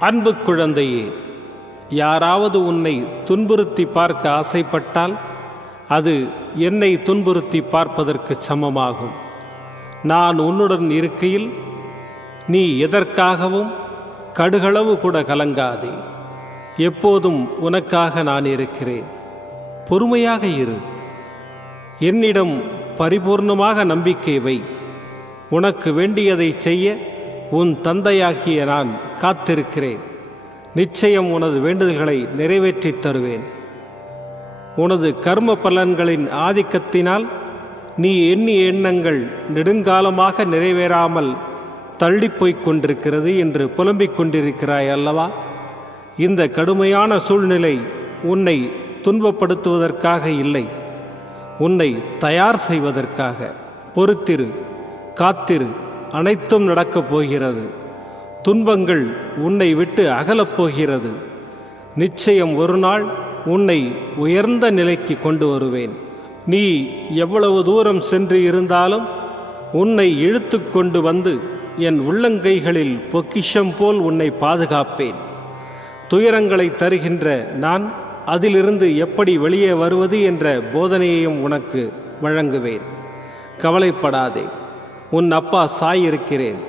அன்பு குழந்தையே யாராவது உன்னை துன்புறுத்தி பார்க்க ஆசைப்பட்டால் அது என்னை துன்புறுத்தி பார்ப்பதற்கு சமமாகும். நான் உன்னுடன் இருக்கையில் நீ எதற்காகவும் கடுகளவு கூட கலங்காதே. எப்போதும் உனக்காக நான் இருக்கிறேன். பொறுமையாக இரு. என்னிடம் பரிபூர்ணமாக நம்பிக்கை வை. உனக்கு வேண்டியதை செய்ய உன் தந்தையாகிய நான் காத்திருக்கிறேன். நிச்சயம் உனது வேண்டுதல்களை நிறைவேற்றித் தருவேன். உனது கர்ம பலன்களின் ஆதிக்கத்தினால் நீ எண்ணிய எண்ணங்கள் நெடுங்காலமாக நிறைவேறாமல் தள்ளிப்போய்க் கொண்டிருக்கிறது என்று புலம்பிக் கொண்டிருக்கிறாய் அல்லவா? இந்த கடுமையான சூழ்நிலை உன்னை துன்பப்படுத்துவதற்காக இல்லை. உன்னை தயார் செய்வதற்காக. பொறுத்திரு காத்திரு அனைத்தும் நடக்கப் போகிறது. துன்பங்கள் உன்னை விட்டு அகலப் போகிறது. நிச்சயம் ஒரு நாள் உன்னை உயர்ந்த நிலைக்கு கொண்டு வருவேன். நீ எவ்வளவு தூரம் சென்று இருந்தாலும் உன்னை இழுத்து கொண்டு வந்து என் உள்ளங்கைகளில் பொக்கிஷம் போல் உன்னை பாதுகாப்பேன். துயரங்களை தருகின்ற நான் அதிலிருந்து எப்படி வெளியே வருவது என்ற போதனையையும் உனக்கு வழங்குவேன். கவலைப்படாதே. உன் அப்பா சாய் இருக்கிறேன்.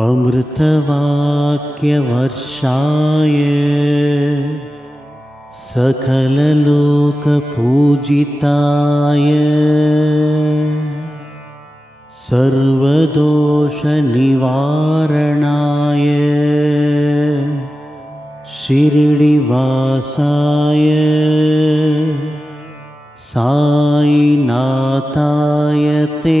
अमृतवाक्यवर्षाय सकललोकपूजिताय सर्वदोषनिवारणाय शिरिडिवासाय साईनाथाय ते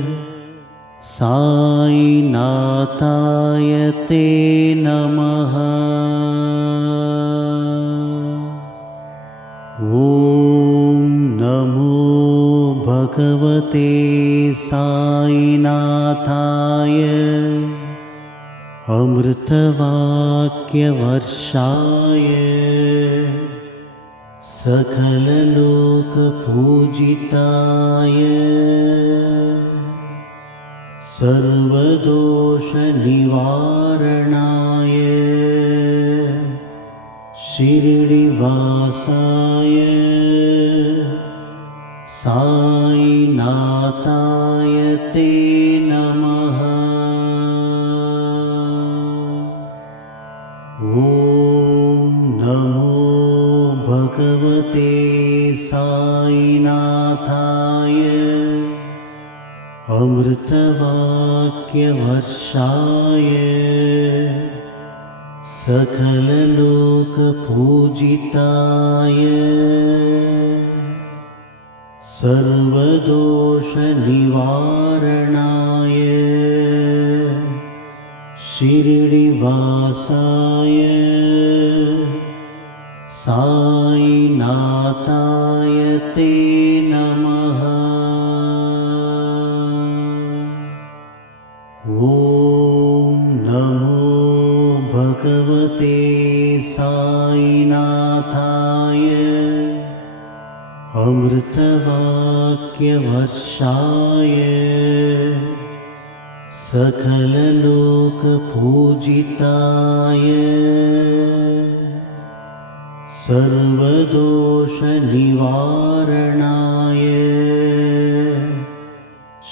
साईनाथाय ते नमः। ॐ नमो भगवते साईनाथाय। अमृतवाक्यवर्षाय। सकललोकपूजिताय सर्वदोषनिवारणाय शिरिडिवासाय साईनाथाय ते नमः। ॐ नमो भगवते साईनाथाय अमृतवाक्यवर्षाय सकललोकपूजिताय सर्वदोषनिवारणाय शिरिडिवासाय साईनाथाय ते अमृतवाक्यवर्षाय सकललोकपूजिताय सर्वदोषनिवारणाय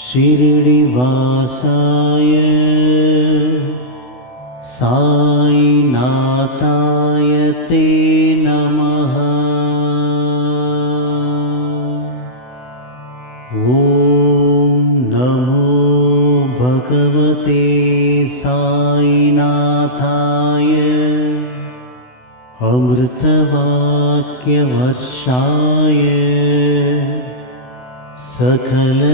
शिरिडिवासाय साईनाथाय अमृतवाक्यवर्षाय सकललोकपूजिताय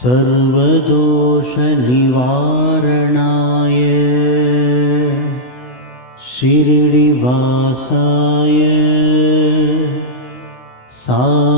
सर्वदोषनिवारणाय शिरिडिवासाय साईनाथाय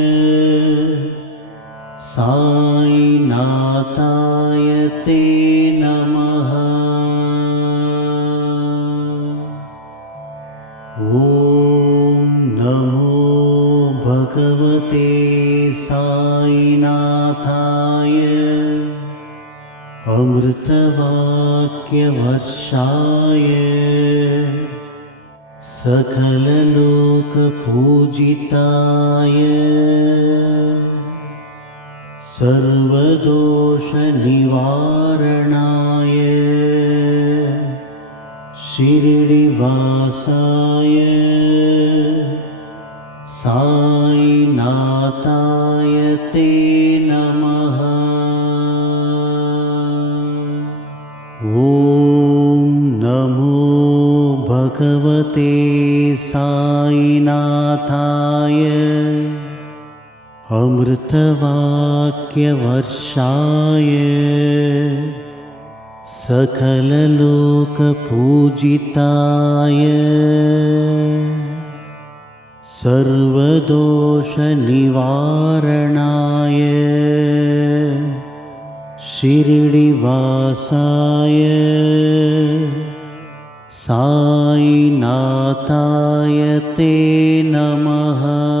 साईनाथाय ते नमः। ॐ नमो भगवते साईनाथाय। अमृतवाक्यवर्षाय। सकललोकपूजिताय सर्वदोषनिवारणाय शिरिडिवासाय साईनाथाय ते नमः। ॐ नमो भगवते साईनाथाय अमृतवाक्यवर्षाय सकललोकपूजिताय सर्वदोषनिवारणाय शिरिडिवासाय साईनाथाय ते नमः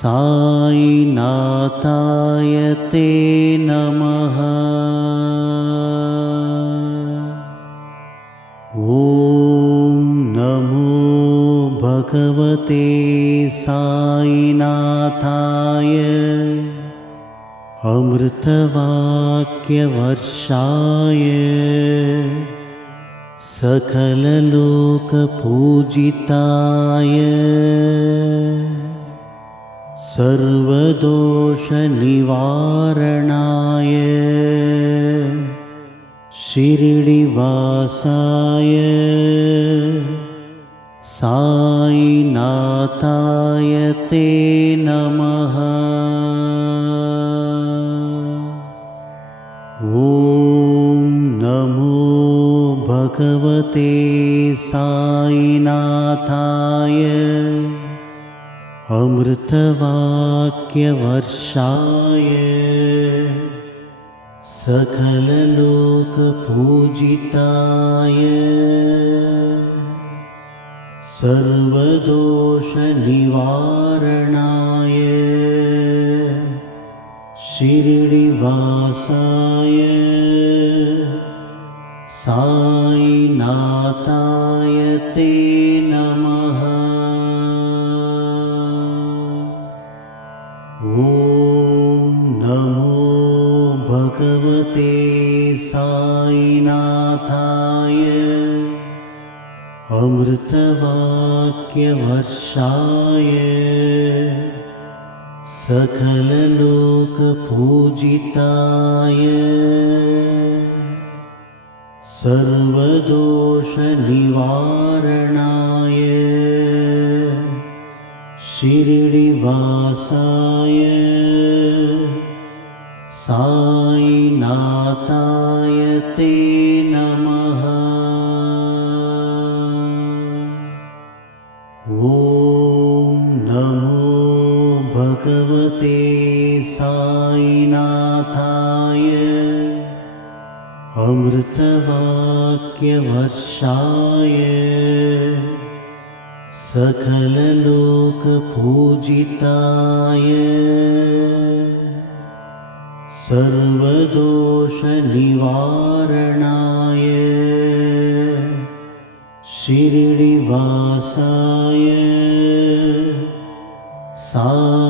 साईनाथाय ते नमः। ॐ नमो भगवते साईनाथाय। अमृतवाक्यवर्षाय। सकललोकपूजिताय सर्वदोषनिवारणाय शिरिडिवासाय साईनाथाय ते नमः। ॐ नमो भगवते अमृतवाक्यवर्षाय सकललोकपूजिताय सर्वदोषनिवारणाय शिरिडिवासाय साईनाथाय अमृतवाक्यवर्षाय सकललोकपूजिताय। सर्वदोषनिवारणाय। शिरिडिवासाय। साईनाथाय साईनाथाय अमृतवाक्यवर्षाय सकललोकपूजिताय सर्वदोषनिवारणाय शिरिडिवासाय साईनाथाय